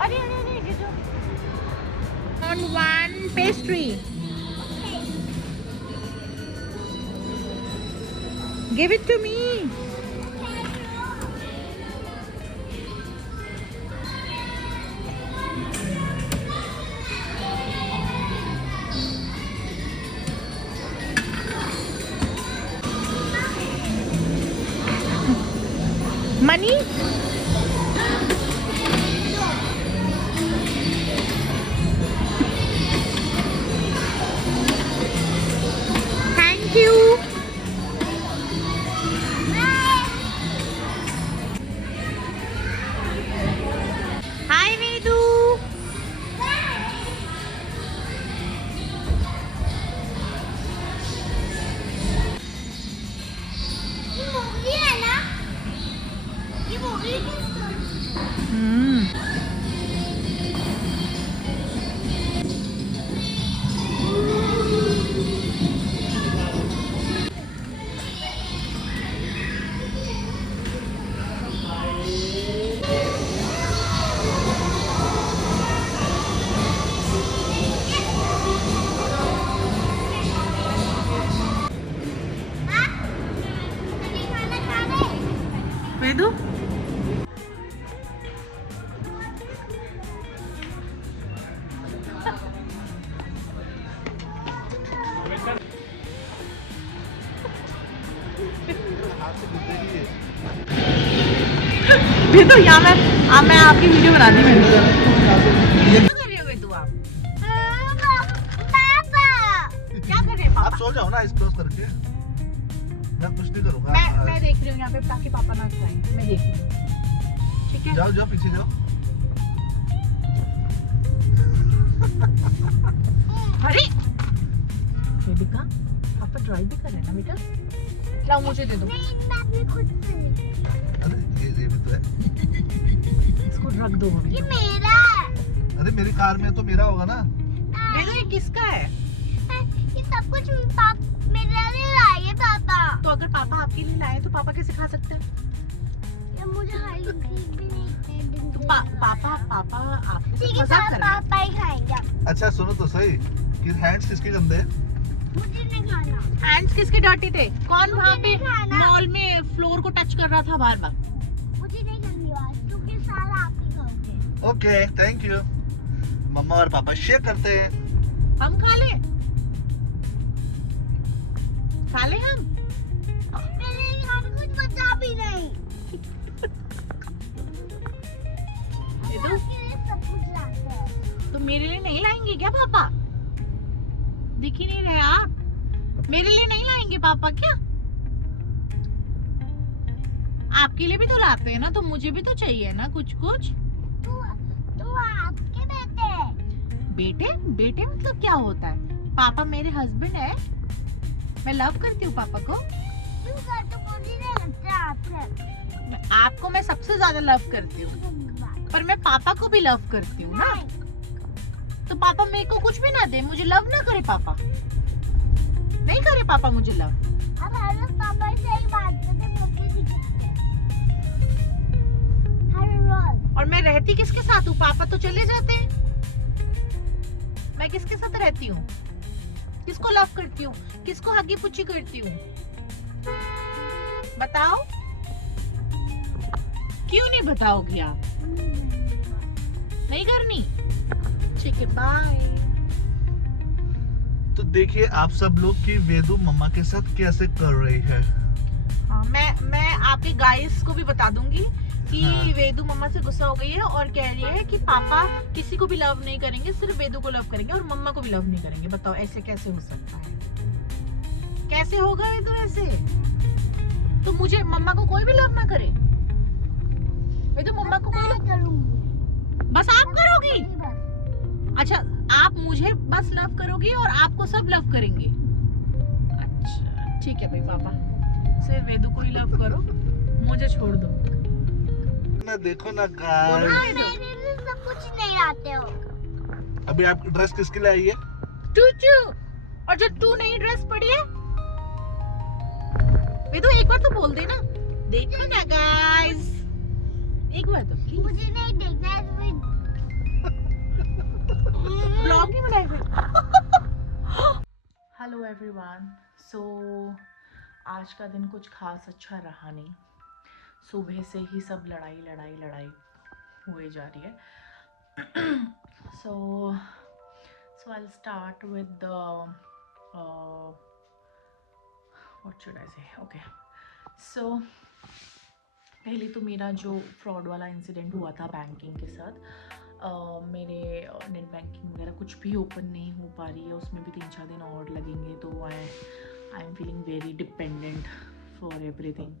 अरे अरे अरे गिर जाओ। On one pastry. Give it to me. Money? Thank you. Hi Vedu. Vedu Vedu यहाँ मैं आपकी वीडियो बनाने में क्या कर रहे हो वेदू आप क्या कर रहे हैं आप सो जाओ ना आइस क्लोज करके। मैं कुछ नहीं करूंगा। मैं देख रही हूँ यहाँ पे ताकि पापा ना खाएं। मैं देख रही हूँ। ठीक है जाओ जाओ पीछे जाओ। अरे बेटा पापा ड्राइव भी कर रहे हैं ना बेटा। लाओ मुझे दे दो। अरे ये भी तो है। इसको रख दो। ये मेरा है। अरे मेरी कार में तो मेरा होगा ना। ये किसका है? ये सब कुछ मेरे लिए लाए पापा। तो अगर पापा आपके लिए लाए तो पापा कैसे खा सकते हैं? ये मुझे भी नहीं तो पापा आप ठीक है मजाक कर रहे हैं। पापा ही खाएंगे। अच्छा सुनो तो सही कि हैंड्स किसके गंदे हैं? मुझे नहीं खाना। हैंड्स किसके डर्टी थे? कौन मुझे वहाँ पे नहीं खाना। मॉल में फ्लोर को टच कर रहा था बार बार? मुझे नहीं करनी बात क्योंकि सारा आप ही खाओगे। Okay thank you. मम्मा और पापा शेयर करते हैं। हम खा ले हम। मेरे यहाँ पे कुछ बचा भी नहीं। ये तो आपके लिए सब कुछ लाते हैं। तो मेरे लिए नहीं लाएंगे क्या पापा? दिख ही नहीं रहे आप। मेरे लिए नहीं लाएंगे पापा क्या? आपके लिए भी तो लाते हैं ना, तो मुझे भी तो चाहिए ना कुछ कुछ। तो आपके बेटे बेटे मतलब क्या होता है? पापा मेरे हस्बैंड है। मैं लव करती हूँ पापा को। तो मुझे नहीं लगता आपसे। आपको मैं सबसे ज्यादा लव करती हूँ, पर मैं पापा को भी लव करती हूँ ना। तो पापा मेरे को कुछ भी ना दे, मुझे लव ना करे पापा। नहीं करे पापा मुझे लव। अब हेलो पापा से ही बात करते और मैं रहती किसके साथ हूँ? पापा तो चले जाते हैं। मैं किसके साथ रहती हूँ? किसको लव करती हूँ? किसको हगी पुच्ची करती हूँ? बताओ। क्यों नहीं बताओगी आप? नहीं करनी? ठीक है बाय। तो देखिए आप सब लोग की वेदू मम्मा के साथ कैसे कर रही है। हाँ, मैं आपके गाइस को भी बता दूंगी कि हाँ। वेदू मम्मा से गुस्सा हो गई है और कह रही है कि पापा किसी को भी लव नहीं करेंगे, सिर्फ वेदू को लव करेंगे और मम्मा को भी लव नहीं करेंगे। बताओ ऐसे कैसे हो सकता है? कैसे होगा वेदू ऐसे? तो मुझे मम्मा को कोई भी लव ना करे? वेदू मम्मा को कोई करूंगी। बस आप करोगी? बस। अच्छा आप मुझे बस लव करोगी और आपको सब लव करेंगे? अच्छा ठीक है भाई पापा, सिर्फ वेदू को ही लव करो, मुझे छोड़ दो। ना देखो ना बोलो गाइस। ना वेदू। मेरे लिए सब कुछ नहीं आते हो। अभी आप ड्रेस किसके लिए आई है? टूचू। और जो तू नई ड्रेस पड़ी है वेदू एक बार तो बोल दे ना, देखो ना गाइस, एक बार तो प्लीज। मुझे नहीं देखना है तुम्हें। ब्लॉग नहीं बनाए फिर। हेलो एवरीवन, सो आज का दिन कुछ खास अच्छा रहा नहीं। सुबह से ही सब लड़ाई लड़ाई लड़ाई हुए जा रही है। सो I'll start with the what should I say? Okay, so पहले तो मेरा जो फ्रॉड वाला इंसिडेंट हुआ था बैंकिंग के साथ, मेरे नेट बैंकिंग वगैरह कुछ भी ओपन नहीं हो पा रही है, उसमें भी 3-4 दिन और लगेंगे, तो I am feeling very dependent for everything.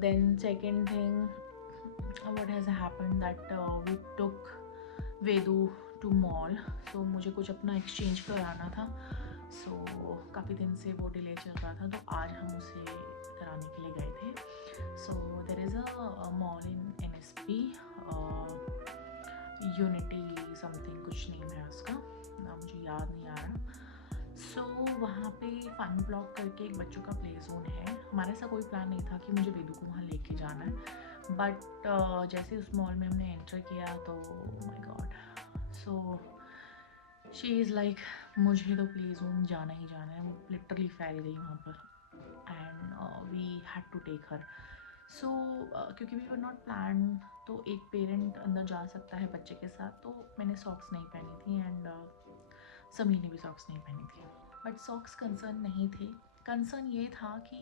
Then second thing what has happened that we took Vedu to mall. So मुझे कुछ अपना एक्सचेंज कराना था, सो काफ़ी दिन से वो डिले चल रहा था, तो आज हम उसे कराने के लिए गए थे। So there is a mall in NSP, unity something कुछ नेम है उसका, मुझे याद नहीं आ रहा। सो वहाँ पे फन ब्लॉक करके एक बच्चों का प्ले जोन है। हमारा ऐसा कोई प्लान नहीं था कि मुझे वेदू को वहाँ लेके जाना है, बट जैसे उस मॉल में हमने एंटर किया तो my God, so she is like मुझे तो प्ले जोन जाना ही जाना है। वो लिटरली फैल गई वहाँ पर and we had to take her. So क्योंकि वी वर नॉट प्लान, तो एक पेरेंट अंदर जा सकता है बच्चे के साथ, तो मैंने सॉक्स नहीं पहनी थी एंड समी ने भी सॉक्स नहीं पहनी थी। बट सॉक्स कंसर्न नहीं थे, कंसर्न ये था कि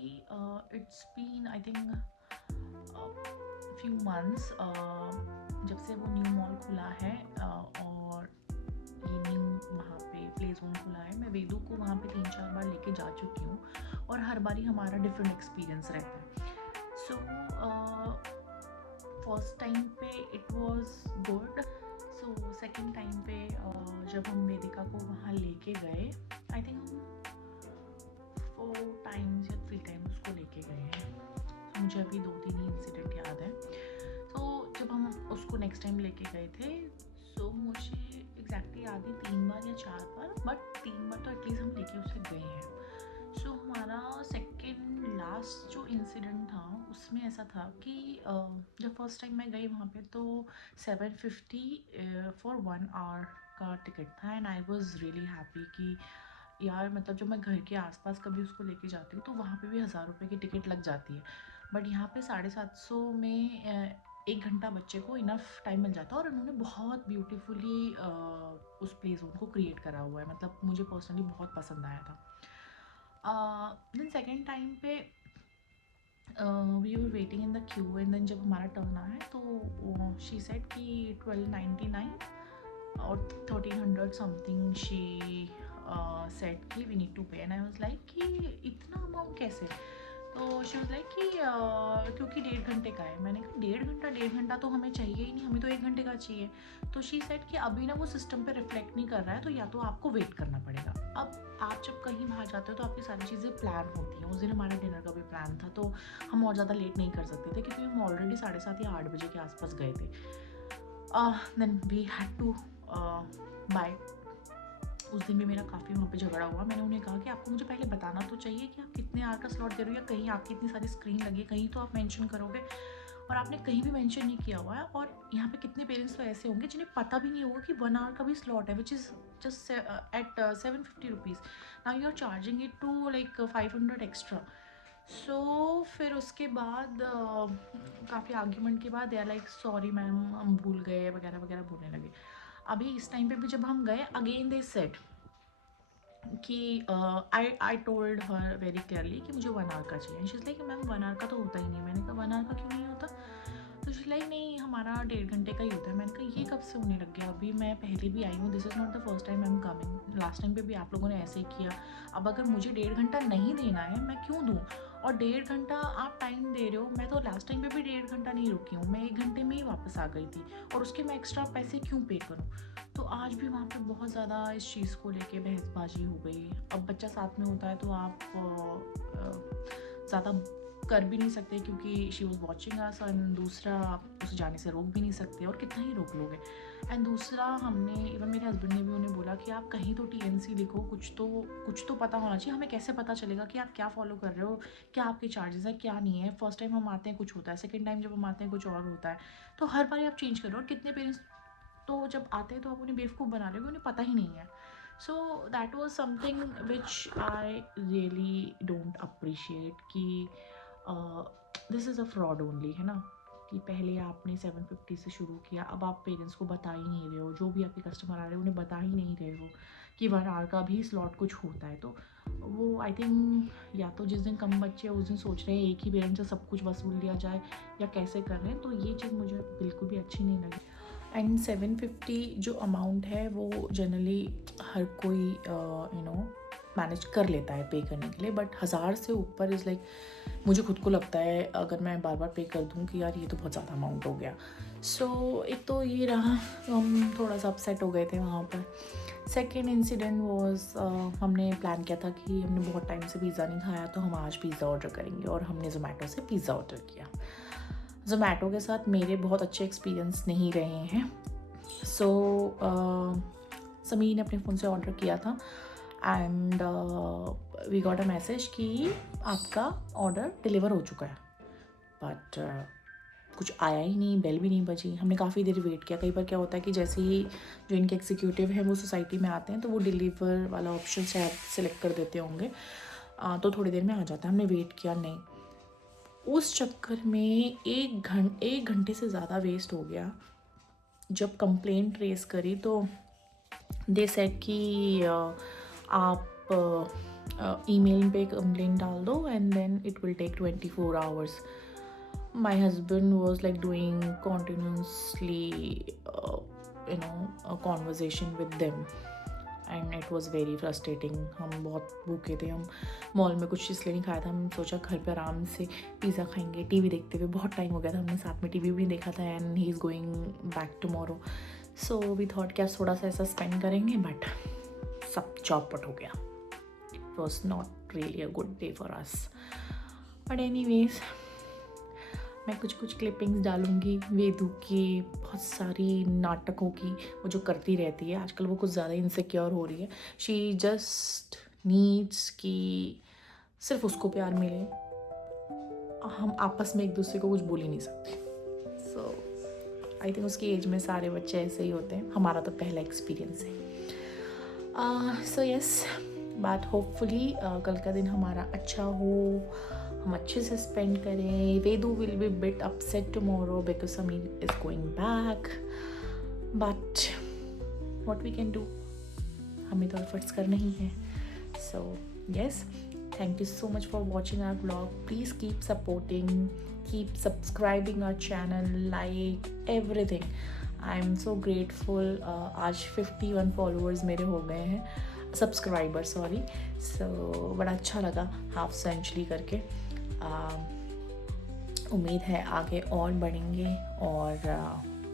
it's been I think few months जब से वो न्यू मॉल खुला है और ये न्यू वहाँ पे प्ले जोन खुला है। मैं वेदू को वहाँ पे 3-4 बार लेके जा चुकी हूँ और हर बारी हमारा डिफरेंट एक्सपीरियंस रहता है। सो फर्स्ट टाइम पे it was good. So second time पे जब हम वेदिका को वहाँ लेके गए, आई थिंक हम 4 टाइम्स या 3 टाइम्स उसको लेके गए हैं, तो मुझे अभी 2-3 ही इंसिडेंट याद है। तो जब हम उसको नेक्स्ट टाइम लेके गए थे, सो मुझे एग्जैक्टली याद नहीं 3 बार या 4 बार, बट 3 बार तो एटलीस्ट हम लेके उसे गए हैं। सो हमारा सेकेंड लास्ट जो इंसिडेंट था उसमें ऐसा था कि जब फर्स्ट टाइम मैं गई वहाँ पे तो 750 फॉर 1 आवर का टिकट था and I was really happy कि यार मतलब जब मैं घर के आसपास कभी उसको लेके जाती हूँ तो वहाँ पे भी 1000 रुपये की टिकट लग जाती है, बट यहाँ पे 750 में 1 घंटा बच्चे को इनफ टाइम मिल जाता है। और उन्होंने बहुत ब्यूटीफुली उस प्ले जोन को क्रिएट करा हुआ है, मतलब मुझे पर्सनली बहुत पसंद आया था। देन सेकेंड टाइम पे we were waiting in the queue and then जब हमारा टर्न आया तो शी सेड कि 1299 और 1300 समथिंग शी सेड कि वी नीड टू पे एंड आई वाज लाइक कि इतना अमाउंट कैसे। तो शी वाज लाइक कि क्योंकि 1.5 घंटे का है। मैंने कहा 1.5 घंटा तो हमें चाहिए ही नहीं, हमें तो 1 घंटे का चाहिए। तो शी सेड कि अभी ना वो सिस्टम पे रिफ्लेक्ट नहीं कर रहा है, तो या तो आपको वेट करना पड़ेगा। अब आप जब कहीं बाहर जाते हो तो आपकी सारी चीज़ें प्लान होती हैं। उस दिन हमारा डिनर का भी प्लान था, तो हम और ज़्यादा लेट नहीं कर सकते थे क्योंकि हम ऑलरेडी 7:30 या 8 बजे के आसपास गए थे। Then we had to buy. उस दिन भी मेरा काफ़ी वहाँ पे झगड़ा हुआ। मैंने उन्हें कहा कि आपको मुझे पहले बताना तो चाहिए कि आप कितने आवर का स्लॉट दे रहे हो, या कहीं आपकी इतनी सारी स्क्रीन लगी है, कहीं तो आप मेंशन करोगे, और आपने कहीं भी मेंशन नहीं किया हुआ है। और यहाँ पे कितने पेरेंट्स तो ऐसे होंगे जिन्हें पता भी नहीं होगा कि 1 आवर का भी स्लॉट है, which is just at 750 rupees. Now you are charging it to like 500 extra. So फिर उसके बाद काफ़ी आर्ग्यूमेंट के बाद they are like sorry ma'am, हम भूल गए वगैरह वगैरह बोलने लगे। अभी इस टाइम पे भी जब हम गए अगेन दे सेड कि I told her very clearly कि मुझे 1 आवर का चाहिए। She is like ma'am 1 hour का तो होता ही नहीं। मैंने कहा 1 आवर का क्यों नहीं होता? तो शी लाइक नहीं, हमारा 1.5 घंटे का ही होता है। मैंने कहा ये कब से होने लग गया? अभी मैं पहले भी आई हूँ, this is not the first time I am coming. Last time पे भी आप लोगों ने ऐसे ही किया। अब अगर मुझे 1.5 घंटा नहीं देना है मैं क्यों दूँ? और 1.5 घंटा आप टाइम दे रहे हो, मैं तो लास्ट टाइम पे भी 1.5 घंटा नहीं रुकी हूँ, मैं 1 घंटे में ही वापस आ गई थी, और उसके मैं एक्स्ट्रा पैसे क्यों पे करूँ? तो आज भी वहाँ पे बहुत ज़्यादा इस चीज़ को लेके बहसबाजी हो गई। अब बच्चा साथ में होता है तो आप ज़्यादा कर भी नहीं सकते क्योंकि शी वॉज वॉचिंग अस, और दूसरा उसे जाने से रोक भी नहीं सकते, और कितना ही रोक लोगे। एंड दूसरा हमने, इवन मेरे हस्बैंड ने भी उन्हें बोला कि आप कहीं तो TNC लिखो, कुछ तो पता होना चाहिए, हमें कैसे पता चलेगा कि आप क्या फॉलो कर रहे हो, क्या आपके चार्जेस है, क्या नहीं है। फर्स्ट टाइम हम आते हैं कुछ होता है, सेकेंड टाइम जब हम आते हैं कुछ और होता है, तो हर बार आप चेंज करो। और कितने पेरेंट्स तो जब आते हैं तो आप उन्हें बेवकूफ़ बना रहे हो, उन्हें पता ही नहीं है। So that was something which I really don't appreciate कि this is a fraud only, है ना, कि पहले आपने 750 से शुरू किया, अब आप पेरेंट्स को बता ही नहीं रहे हो, जो भी आपके कस्टमर आ रहे हो उन्हें बता ही नहीं रहे हो कि 1 आवर का भी स्लॉट कुछ होता है। तो वो आई थिंक या तो जिस दिन कम बच्चे उस दिन सोच रहे हैं एक ही पेरेंट से सब कुछ वसूल लिया जाए, या कैसे कर रहे हैं, तो ये चीज़ मुझे बिल्कुल भी अच्छी नहीं लगी। एंड 750 जो अमाउंट है वो जनरली हर कोई मैनेज कर लेता है पे करने के लिए, बट 1000 से ऊपर इज़ लाइक, मुझे खुद को लगता है अगर मैं बार बार पे कर दूँ कि यार ये तो बहुत ज़्यादा अमाउंट हो गया। सो एक तो ये रहा, हम थोड़ा सा अपसेट हो गए थे वहाँ पर। सेकेंड इंसिडेंट वॉज, हमने प्लान किया था कि हमने बहुत टाइम से पिज़्ज़ा नहीं खाया, तो हम आज पिज़्ज़ा ऑर्डर करेंगे, और हमने ज़ोमैटो से पिज़्ज़ा ऑर्डर किया। ज़ोमैटो के साथ मेरे बहुत अच्छे एक्सपीरियंस नहीं रहे हैं। सो समीर ने अपने फ़ोन से ऑर्डर किया था, and we got a message कि आपका ऑर्डर डिलीवर हो चुका है, बट कुछ आया ही नहीं, बेल भी नहीं बजी। हमने काफ़ी देर वेट किया। कई बार क्या होता है कि जैसे ही जो इनके एग्जीक्यूटिव हैं वो सोसाइटी में आते हैं तो वो डिलीवर वाला ऑप्शन शायद सेलेक्ट कर देते होंगे, तो थोड़ी देर में आ जाता है। हमने वेट किया, नहीं, उस चक्कर में एक घंटे से ज़्यादा वेस्ट हो गया। जब कंप्लेंट रेस करी तो दे सेड कि आप ईमेल पे कंप्लेंट डाल दो and then it will take 24 hours. My husband was like doing continuously conversation with them, and it was very frustrating. हम बहुत भूखे थे, हम मॉल में कुछ इसलिए नहीं खाया था, हम सोचा घर पे आराम से पिज़्ज़ा खाएंगे। टीवी देखते हुए बहुत टाइम हो गया था, हमने साथ में टीवी भी नहीं देखा था, and he is going back tomorrow, so we thought कि थोड़ा सा ऐसा स्पेंड करेंगे, बट सब चौपट हो गया। It was not really a good day for us, but anyways मैं कुछ क्लिपिंग्स डालूंगी वेदू की बहुत सारी नाटकों की, वो जो करती रहती है आजकल, वो कुछ ज़्यादा इनसिक्योर हो रही है। शी जस्ट नीड्स कि सिर्फ उसको प्यार मिले, हम आपस में एक दूसरे को कुछ बोल ही नहीं सकते। सो आई थिंक उसकी एज में सारे बच्चे ऐसे ही होते हैं, हमारा तो पहला एक्सपीरियंस है। सो यस, बट होपफुली कल का दिन हमारा अच्छा हो, हम अच्छे से स्पेंड करें। We do will be bit upset tomorrow because Sameer is going back, but what we can do, हमें तो एफर्ट्स करना ही है। So yes, thank you so much for watching our vlog. Please keep supporting, keep subscribing our channel, like everything. I'm so grateful. आज 51 followers मेरे हो गए हैं, सब्सक्राइबर सॉरी। सो बड़ा अच्छा लगा हाफ सेंचुरी करके। उम्मीद है आगे और बढ़ेंगे और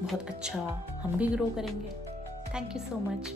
बहुत अच्छा हम भी ग्रो करेंगे। Thank you so much.